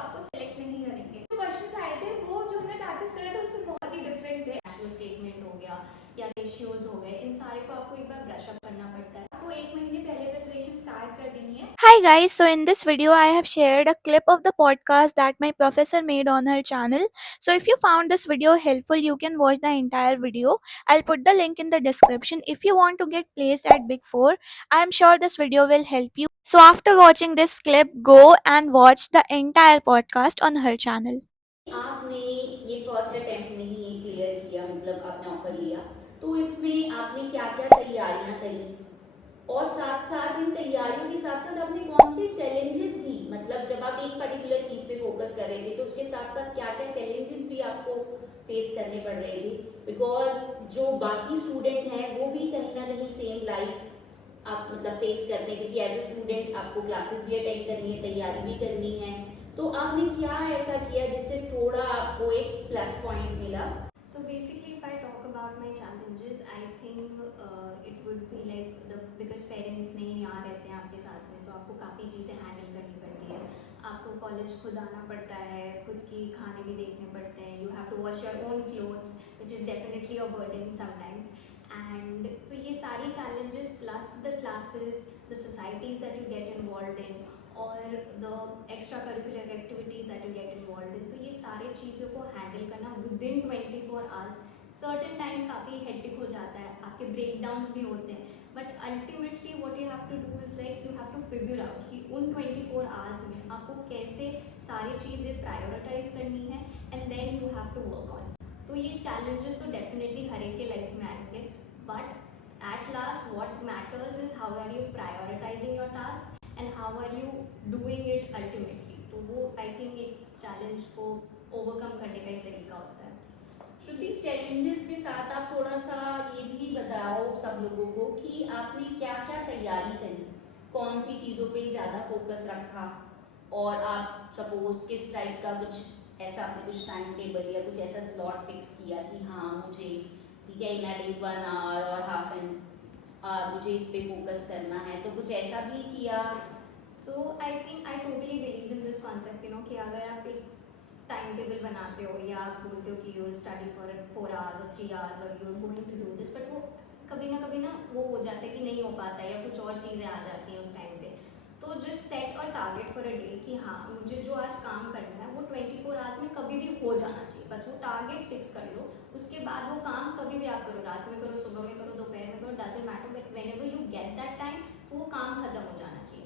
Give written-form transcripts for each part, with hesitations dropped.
आपको सेलेक्ट नहीं करेंगे। जो क्वेश्चंस आए थे वो जो हमने प्रैक्टिस करे थे उससे बहुत ही डिफरेंट थे। कैश स्टेटमेंट हो गया या रेशियोज हो गए, इन सारे को आपको एक बार ब्रश अप करना पड़ता है। आपको 1 महीने पहले प्रिपरेशन स्टार्ट कर देनी है। Hi guys, so in this video I have shared a clip of the podcast that my professor made on her channel. So if you found this video helpful, you can watch the entire video. I'll put the link in the description. If you want to get placed at Big 4, I am sure this video will help you. So after watching this clip, go and watch the entire podcast on her channel. आपने ये first attempt में ही clear किया, मतलब आपने offer लिया, तो इसमें आपने क्या क्या तैयारियां करी और साथ साथ इन तैयारियों के साथ साथ आपने कौन से चैलेंजेस भी, मतलब जब आप एक पर्टिकुलर चीज पे फोकस कर रहे थे तो उसके साथ साथ क्या क्या चैलेंजेस भी आपको फेस करने पड़ रहे थे, बिकॉज जो बाकी स्टूडेंट हैं वो भी कहीं ना कहीं सेम लाइफ आप मतलब फेस करते हैं, क्योंकि एज ए स्टूडेंट आपको क्लासेस भी अटेंड करनी है, तैयारी भी करनी है। तो आपने क्या ऐसा किया जिससे थोड़ा आपको एक प्लस पॉइंट मिला? So basically, if I talk about my challenges, I think it would be like because parents नहीं यहाँ रहते हैं आपके साथ में, तो आपको काफ़ी चीज़ें हैंडल करनी पड़ती है। आपको कॉलेज खुद आना पड़ता है, खुद की खाने भी देखने पड़ते हैं। You have to wash your own clothes, which is definitely a burden sometimes. And so ये सारी challenges plus the classes, the societies that you get involved in, और the extra curricular activities that you get involve in, तो ये सारे चीज़ों को handle करना within 24 hours, certain times काफ़ी हेक्टिक हो जाता है, आपके ब्रेक डाउन्स भी होते हैं, but ultimately what you have to do is like you have to figure out कि उन 24 आवर्स में आपको कैसे सारी चीज़ें प्रायोरिटाइज करनी है and then you have to work on. तो ये चैलेंजेस तो डेफिनेटली हर एक के लाइफ में आएंगे, but at last what matters is how are you prioritising your task and how are you doing it ultimately। तो वो आई थिंक एक चैलेंज को ओवरकम करने का एक तरीका होता है। श्रुति, चैलेंजेस के साथ आप थोड़ा सा ये भी बताओ सब लोगों को कि आपने क्या क्या तैयारी करी, कौन सी चीज़ों पे ज़्यादा फोकस रखा, और आप सपोज किस टाइप का कुछ ऐसा आपने कुछ टाइम टेबल या कुछ ऐसा स्लॉट फिक्स किया कि हाँ मुझे ठीक है इन अ डे 1 आवर और हाफ एन मुझे इस पे फोकस करना है, तो कुछ ऐसा भी किया? So I think I totally believe in this concept, you know, कि अगर आप एक टाइम टेबल बनाते हो या आप बोलते हो कि you will study for 4 hours और 3 आवर्स और you are going to do this, but वो कभी ना वो हो जाता है कि नहीं हो पाता है या कुछ और चीज़ें आ जाती हैं उस टाइम पे। तो जस्ट सेट और टारगेट फॉर अ डे कि हाँ मुझे जो आज काम करना है वो 24 आवर्स में कभी भी हो जाना चाहिए, बस वो टारगेट फिक्स कर लो। उसके बाद वो काम कभी भी आप करो, रात में करो, सुबह में करो, दोपहर में करो, doesn't matter, but whenever you get that time वो काम खत्म हो जाना चाहिए।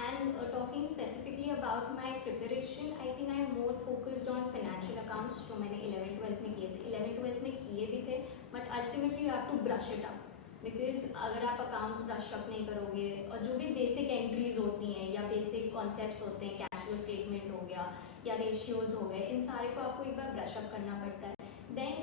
And talking specifically about my preparation, I think I am more focused on financial accounts जो मैंने 11th-12th में किए थे। 11th-12th में किए भी थे, but ultimately you have to brush it up, because अगर आप अकाउंट्स ब्रश अप नहीं करोगे और जो भी बेसिक एंट्रीज होती हैं या बेसिक कॉन्सेप्ट्स होते हैं, कैश फ्लो स्टेटमेंट हो गया या रेशियोज हो गए, इन सारे को आपको एक बार ब्रश अप करना पड़ता है। Then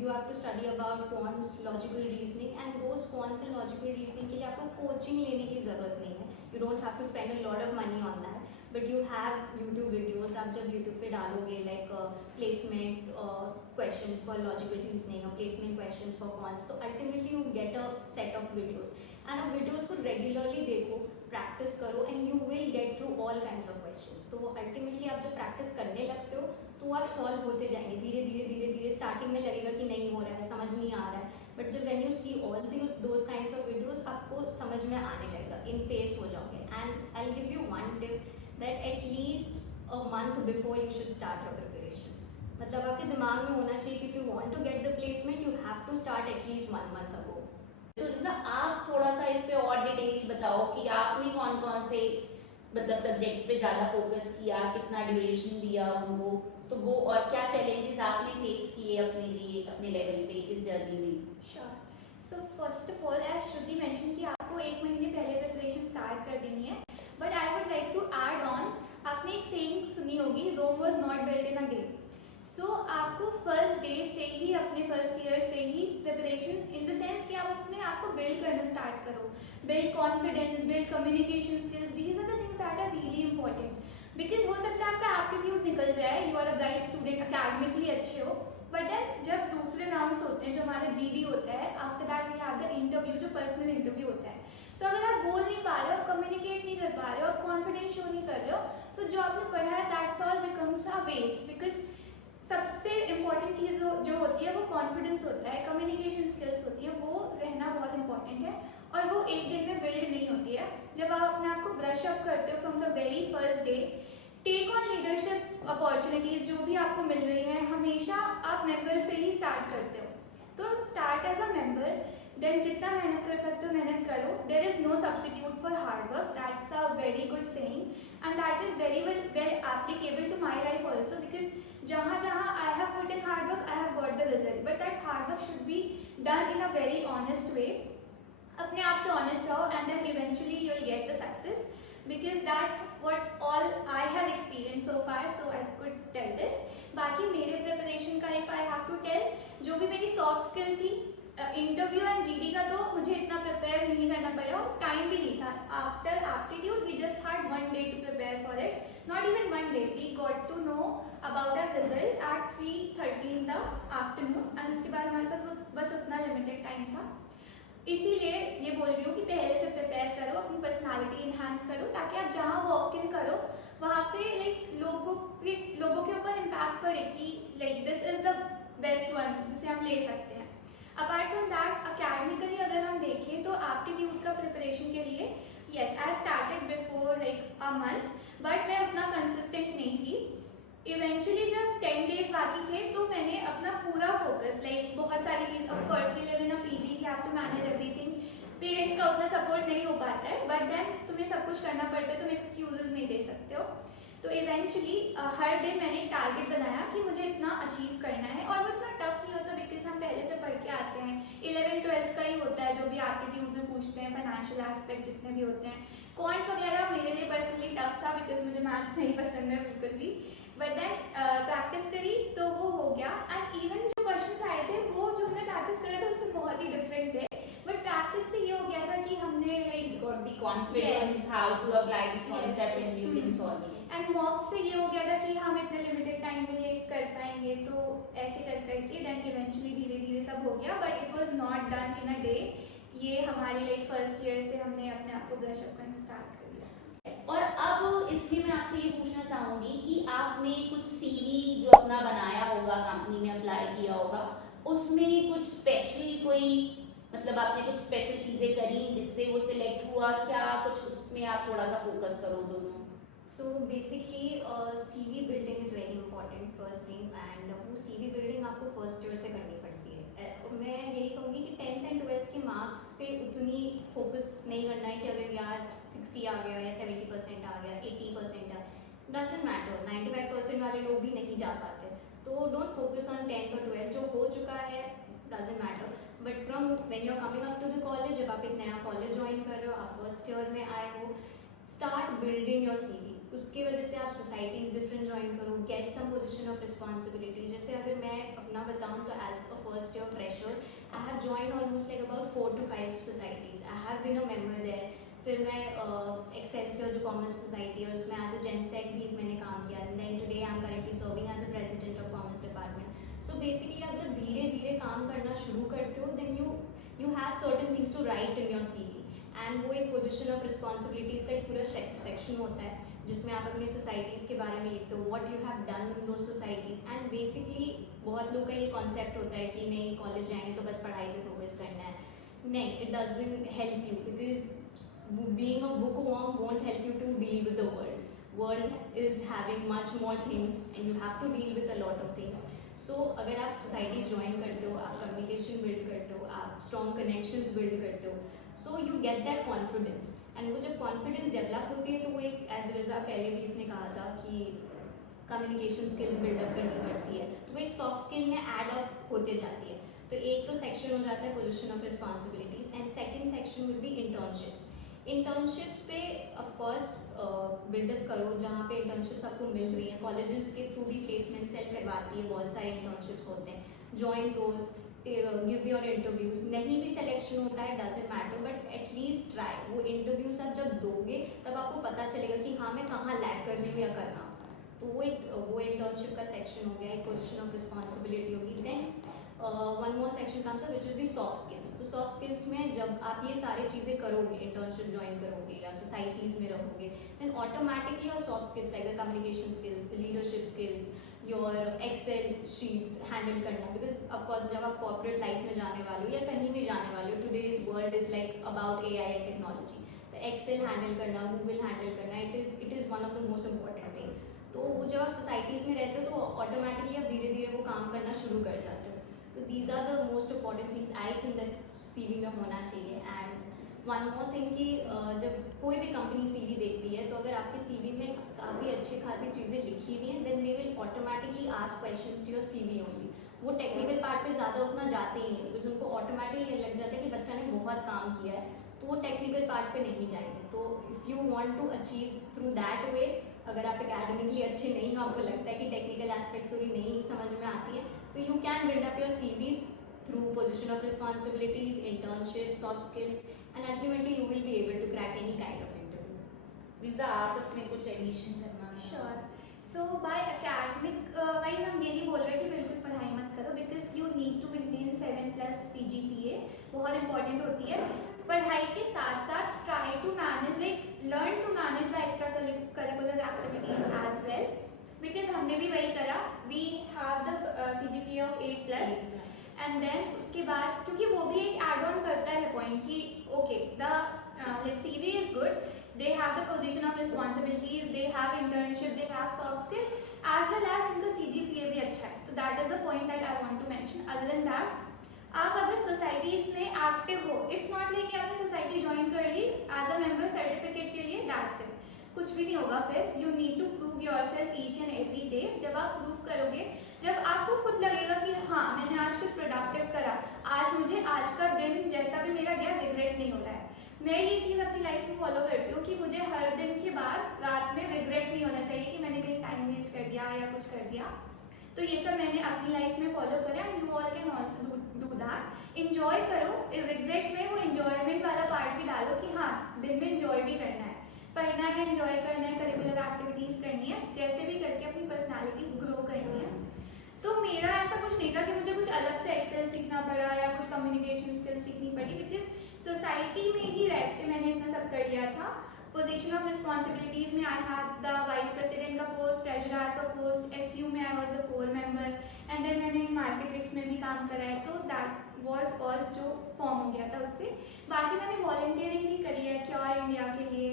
you have to study about quants, logical reasoning, and those quants and logical reasoning के लिए आपको कोचिंग लेने की ज़रूरत नहीं है। You don't have to spend a lot of money on that, but you have YouTube videos। आप जब YouTube पे डालोगे like placement questions for logical reasoning or placement questions for quants, तो ultimately you get a set of videos, and आप videos को regularly देखो, practice करो, and you will get through all kinds of questions। तो वो ultimately आप जब practice करने लगते हो तो आप सॉल्व होते जाएंगे धीरे धीरे धीरे धीरे। स्टार्टिंग में लगेगा कि नहीं हो रहा है, समझ नहीं आ रहा है, बट जब when you see all those kinds of videos आपको समझ में आने लगेगा, इन पेस हो जाओगे। And I will give you one tip that at least a month before you should start your preparation. मतलब आपके दिमाग में होना चाहिए कि if you want to get the placement you have to start at least 1 month ago. तो जैसा आप थोड़ा सा इस पे और डिटेल बताओ कि आपने कौन कौन से मतलब सब्जेक्ट्स पे ज़्यादा फोकस किया, कितना ड्यूरेशन दिया उनको, तो वो और क्या चैलेंजेस आपने फेस किए अपने लिए अपने लेवल पे इस जर्नी में? Sure. So first of all as Shruti mention कि आपको 1 महीने पहले प्रिपरेशन स्टार्ट कर देनी है, but I would like to add on, आपने एक सेइंग सुनी होगी, Rome was not built in a day. So आपको फर्स्ट डे से ही, अपने फर्स्ट ईयर से ही प्रिपरेशन इन द सेंस कि आप अपने आप को बिल्ड करना स्टार्ट करो, build confidence, build communication skills, these are the things that are really important. Because हो सकता है आपका एप्टीट्यूड निकल जाए, you are a bright student, academically अच्छे हो, बट देन जब दूसरे राउंड्स होते हैं जो हमारा जीडी होता है, after that we have the interview जो पर्सनल इंटरव्यू होता है। सो अगर आप बोल नहीं पा रहे हो, कम्युनिकेट नहीं कर पा रहे हो, कॉन्फिडेंस शो नहीं कर रहे हो, सो जो आपने पढ़ा है that's all problems are waste, because सबसे इम्पॉर्टेंट चीज़ जो होती है वो कॉन्फिडेंस होता है, कम्युनिकेशन स्किल्स होती है, वो रहना बहुत इंपॉर्टेंट है और वो एक दिन में बिल्ड नहीं होती है। जब आप अपने आप को ब्रश अप करते हो from the very first day, take on leadership opportunities जो भी आपको मिल रही हैं, हमेशा आप मेंबर से ही स्टार्ट करते हो। तो start as a member, then जितना मेहनत कर सकते हो मेहनत करो। There is no substitute for hard work, that's a very good saying and that is very well applicable to my life also, because जहाँ जहाँ I have put in hard work I have got the result, but that hard work should be done in a very honest way. अपने आप से honest रहो and then eventually you will get the success, because that's what all I have experienced so far, so I could tell this. बाकी मेरे preparation का if I have to tell, जो भी मेरी सॉफ्ट स्किल थी, interview and GD का तो मुझे इतना प्रिपेयर नहीं करना पड़ा और टाइम भी नहीं था। After aptitude we just had 1 day to prepare for it, not even 1 day, we got to know about our result at 3:30 in the afternoon and उसके बाद हमारे पास बस उतना लिमिटेड टाइम था। इसीलिए ये बोल रही हूँ कि पहले से प्रिपेयर करो, अपनी पर्सनालिटी इन्हांस करो, ताकि आप जहाँ वॉक इन करो वहाँ पे लोगों के ऊपर इम्पैक्ट पड़े कि this is the best one जिसे हम ले सकते हैं। अपार्ट फ्रॉम दैट अकेडमिकली अगर हम देखें तो एप्टीट्यूड का प्रिपरेशन के लिए yes I started before a month, but मैं उतना कंसिस्टेंट नहीं थी। इवेंचुअली जब 10 days बाकी थे तो मैंने अपना पूरा फोकस बहुत सारी चीज़, of course we live in a PG, you have to manage everything, parents का उतना सपोर्ट नहीं हो पाता है, बट देन तुम्हें सब कुछ करना पड़ता है, तुम एक्सक्यूजेस नहीं दे सकते हो। तो इवेंचुअली हर दिन मैंने एक टारगेट बनाया कि मुझे इतना अचीव करना है, और वो इतना टफ नहीं होता बिकॉज हम पहले से पढ़ के आते हैं। 11th-12th का ही होता है जो भी एप्टीट्यूड में पूछते हैं, फाइनेंशियल एस्पेक्ट जितने भी होते हैं। कॉन्ट्स वगैरह मेरे लिए पर्सनली टफ था बिकॉज मुझे मैथ्स नहीं पसंद है बिल्कुल भी, बट देन प्रैक्टिस करी तो वो हो गया। एंड इवन जो क्वेश्चन आए थे वो जो हमने प्रैक्टिस करे थे उससे बहुत ही डिफरेंट थे, बट प्रैक्टिस से ये हो गया था कि हमने got the confidence how to apply the concept and you can solve it. And मॉक्स से ये हो गया था कि हम इतने लिमिटेड टाइम में ये कर पाएंगे, तो ऐसे कर करके देन इवेंचुअली धीरे धीरे सब हो गया, but it was not done in a day. ये हमारे फर्स्ट ईयर से हमने अपने आप को ब्रश अप करना स्टार्ट कर दिया। और अब इसमें मैं आपसे ये पूछना चाहूंगी कि आपने कुछ सीवी जो अपना बनाया होगा, कंपनी में अप्लाई किया होगा, उसमें कुछ स्पेशल मतलब आपने कुछ स्पेशल चीजें करी जिससे वो सिलेक्ट हुआ, क्या कुछ उसमें आप थोड़ा सा फोकस करो दोनों? So basically CV building is very important first thing, and वो CV building आपको फर्स्ट ईयर से करनी पड़ती है। मैं यही कहूँगी कि 10th and 12th के मार्क्स पे उतनी फोकस नहीं करना है कि अगर यार 60 आ गया या 70% आ गया, 80% आ, डजेंट मैटर। 95% वाले लोग भी नहीं जा पाते, तो डोंट फोकस ऑन 10th और 12th। जो हो चुका है doesn't matter, but from when you are coming up to the college, जब आप एक नया कॉलेज ज्वाइन कर रहे हो, आप फर्स्ट ईयर में आए हो, स्टार्ट बिल्डिंग योर CV। उसकी वजह से आप सोसाइटीज़ डिफरेंट ज्वाइन करो, get some position of responsibility. जैसे अगर मैं अपना बताऊँ तो as a first year fresher I have join almost about 4 to 5 societies, I have been a member there. फिर मैं एक्सेलसियर जो कॉमर्स सोसाइटी है उसमें एज अ जेनसेक भी मैंने काम किया, and then today I am currently serving as a president of commerce department. So basically आप जब धीरे धीरे काम करना शुरू करते हो, then you have certain things to write in your CV, and वो एक पोजीशन ऑफ रिस्पॉन्सिबिलिटीज़ का एक पूरा सेक्शन होता है जिसमें आप अपने सोसाइटीज़ के बारे में लिखते हो, what you have done in those societies. And basically बहुत लोग का ये कॉन्सेप्ट होता है कि नहीं कॉलेज जाएंगे तो बस पढ़ाई पे फोकस करना है। नहीं, it doesn't help you, because being a bookworm won't help you to deal with the world is having much more things and you have to deal with a lot of things. So अगर आप societies join करते हो, आप communication build करते हो, आप strong connections build करते हो, so you get that confidence. And वो जब कॉन्फिडेंस डेवलप होती है तो वो एक एज रिजा पहले भी इसने कहा था कि कम्युनिकेशन स्किल्स बिल्डअप करनी पड़ती है, तो वो एक सॉफ्ट स्किल में एड अप होते जाती है। तो एक तो सेक्शन हो जाता है position of responsibilities, and second section will be internships. Internships पे ऑफ कोर्स बिल्डअप करो, जहाँ पे इंटर्नशिप्स आपको मिल रही हैं, कॉलेजेस के थ्रू भी प्लेसमेंट सेल करवाती है, बहुत सारे इंटर्नशिप्स होते हैं, join those, give your interviews. नहीं भी सिलेक्शन होता है doesn't matter, but at least try. वो इंटरव्यूज आप जब दोगे तब आपको पता चलेगा कि हाँ मैं कहाँ लैग कर रही हूँ या करना। तो वो इंटर्नशिप का सेक्शन हो गया, एक पोजीशन ऑफ रिस्पॉन्सिबिलिटी होगी। Then one more section comes up which is the soft skills. तो सॉफ्ट स्किल्स में जब आप ये सारी चीज़ें करोगे, इंटर्नशिप ज्वाइन करोगे या सोसाइटीज़ में रहोगे, then automatically your soft skills like the communication skills, the leadership skills, your Excel sheets handle करना, बिकॉज ऑफकोर्स जब आप कॉर्पोरेट लाइफ में जाने वाले हो या कहीं भी जाने वाले हो, today's world is like about AI and technology. तो एक्सेल हैंडल करना, गूगल हैंडल करना, it is one of the most important thing. तो वो जब आप सोसाइटीज़ में रहते हो तो ऑटोमेटिकली आप धीरे धीरे वो काम करना शुरू कर जाते हो। तो these are the most important things I think that CV में होना चाहिए। एंड वन मोर थिंग कि जब कोई भी कंपनी CV देखती है तो अगर आपके CV में काफ़ी अच्छी खासी चीज़ें लिखी हुई हैं, then they will automatically ask questions to your CV only. वो टेक्निकल पार्ट पे ज़्यादा उतना जाते ही नहीं, बिकॉज उनको ऑटोमेटिकली लग जाता है कि बच्चा ने बहुत काम किया है, तो वो टेक्निकल पार्ट पे नहीं जाएंगे। तो if you want to achieve through that way, अगर आप एकेडमिकली अच्छे नहीं हो, आपको लगता है कि टेक्निकल एस्पेक्ट्स थोड़ी नहीं समझ में आती है, तो you can build up your CV through position of responsibilities, internship, soft skills, and ultimately you will be able to crack any kind of interview. वीजा, आप इसमें कुछ एडिशन करना? Sure. So by academic wise हम ये नहीं बोल रहे कि बिल्कुल पढ़ाई मत करो, because you need to maintain 7+ CGPA, बहुत इंपॉर्टेंट होती है। पढ़ाई के साथ साथ try to manage, like learn to manage the extra curricular activities as well, because हमने भी वही करा। We have the CGPA of 8+, and then उसके बाद क्योंकि वो भी एक एड ऑन करता है पॉइंट कि okay the CV is good, they have the position of responsibilities, they have internship, they have soft skill, as well as उनका CGPA भी अच्छा है। तो that is the point that I want to mention. Other than that, आप अगर societies में active हो, it's not like कि आपने सोसाइटी ज्वाइन कर ली एज अ मेंबर सर्टिफिकेट के लिए, दैट्स इट, कुछ भी नहीं होगा। फिर you need to prove yourself each and every day. जब आप प्रूव करोगे, जब आपको खुद लगेगा कि हाँ मैंने आज कुछ प्रोडक्टिव करा, आज मुझे आज का दिन जैसा भी मेरा गया रिग्रेट नहीं हो रहा है। मैं ये चीज़ अपनी लाइफ में फॉलो करती हूँ कि मुझे हर दिन के बाद रात में रिग्रेट नहीं होना चाहिए कि मैंने कहीं टाइम वेस्ट कर दिया या कुछ कर दिया। तो ये सब मैंने अपनी लाइफ में फॉलो करा, and you all can also do that. Enjoy करो, रिग्रेट में वो इंजॉयमेंट वाला पार्ट भी डालो कि हाँ दिन में इंजॉय भी करना है, पढ़ना है, इंजॉय करना है, करिकुलर एक्टिविटीज़ करनी है, जैसे भी करके अपनी पर्सनैलिटी ग्रो करनी है। तो मेरा ऐसा कुछ नहीं था कि मुझे कुछ अलग से एक्सेल सीखना पड़ा या कुछ कम्युनिकेशन स्किल्स सीखनी पड़ी, बिकॉज सोसाइटी में ही रह के मैंने इतना सब कर लिया था। पोजीशन ऑफ रिस्पॉन्सिबिलिटीज में I had the vice president का पोस्ट, ट्रेजरर का पोस्ट, SU में I was the core member, and then मैंने मार्केट रिस्क में भी काम करा है। तो दैट वाज ऑल जो फॉर्म हो गया था उससे। बाकी मैंने वॉलंटियरिंग भी करी है क्योर इंडिया के लिए,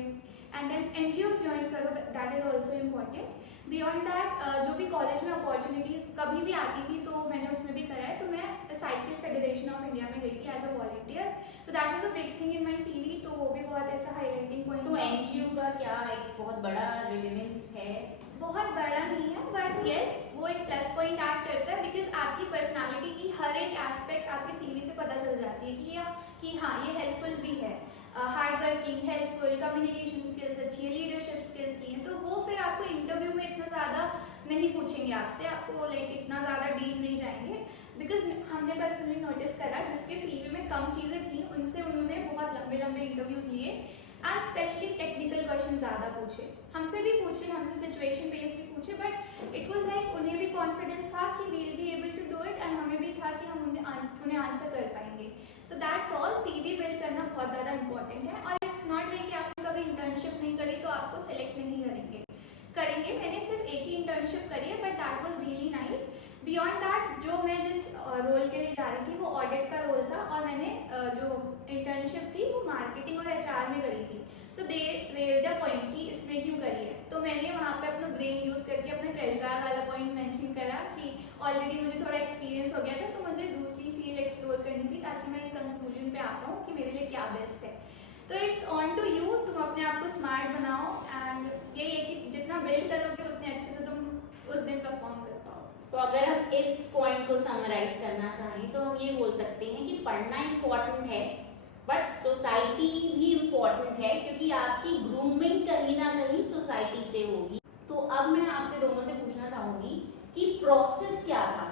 एंड देन NGOs ज्वाइन करो, that is also important. Beyond that जो भी कॉलेज में अपॉर्चुनिटीज कभी भी आती थी तो मैंने उसमें भी करा है। तो मैं साइकिल फेडरेशन ऑफ इंडिया में गई थी एज अ वॉलंटियर, तो that is a big thing in my CV। तो वो भी बहुत ऐसा हाईलाइटिंग पॉइंट। तो NGO का क्या एक बहुत बड़ा रिलेवेंस है? बहुत बड़ा नहीं है, बट येस वो एक प्लस पॉइंट ऐड करता है, बिकॉज आपकी पर्सनालिटी की हर एक एस्पेक्ट आपके CV से पता चल जाती है कि हाँ ये हेल्पफुल भी है, hard working, helpful, communication skills अच्छी है, लीडरशिप स्किल्स की हैं। तो वो फिर आपको इंटरव्यू में इतना ज़्यादा नहीं पूछेंगे आपसे, आपको लाइक इतना ज़्यादा डीप नहीं जाएंगे, बिकॉज हमने पर्सनली नोटिस करा जिसके CV में कम चीज़ें थी उनसे उन्होंने बहुत लंबे लंबे इंटरव्यूज लिए, एंड स्पेशली टेक्निकल क्वेश्चन ज़्यादा पूछे, हमसे भी पूछे, हमसे सिचुएशन बेस्ड भी पूछे, बट इट वॉज लाइक उन्हें भी कॉन्फिडेंस था कि we will be able to do it, and हमें भी था कि हम उन्हें आंसर कर पाएंगे। तो दैट्स ऑल। CV बिल्ड करना बहुत ज़्यादा इंपॉर्टेंट है, और इट्स नॉट लाइक कि आपने कभी इंटर्नशिप नहीं करी तो आपको सेलेक्ट नहीं करेंगे। मैंने सिर्फ एक ही इंटर्नशिप करी है, but that was really nice. Beyond that जो मैं जिस रोल के लिए जा रही थी वो ऑडिट का रोल था, और मैंने जो इंटर्नशिप थी वो मार्केटिंग और HR में करी थी। सो दे रेज्ड अ पॉइंट कि इसमें क्यों करी है, तो मैंने वहाँ पे अपना ब्रेन यूज़ करके अपने ट्रेजरर वाला पॉइंट मेंशन करा कि ऑलरेडी मुझे थोड़ा एक्सपीरियंस हो गया था, तो मुझे दूसरी फील्ड एक्सप्लोर करनी थी ताकि मैं कंक्लूजन पे आ पाऊँ कि मेरे लिए क्या बेस्ट है। तो इट्स ऑन टू यू, तुम अपने आप को स्मार्ट बनाओ, एंड यही है कि जितना बिल्ड करोगे उतने अच्छे से तुम उस दिन परफॉर्म कर पाओ। तो अगर हम इस पॉइंट को समराइज करना चाहें तो हम ये बोल सकते हैं कि पढ़ना इम्पोर्टेंट है, बट सोसाइटी भी इम्पोर्टेंट है, क्योंकि आपकी ग्रूमिंग कहीं ना कहीं सोसाइटी से होगी। तो अब मैं आपसे दोनों से पूछना चाहूंगी कि प्रोसेस क्या था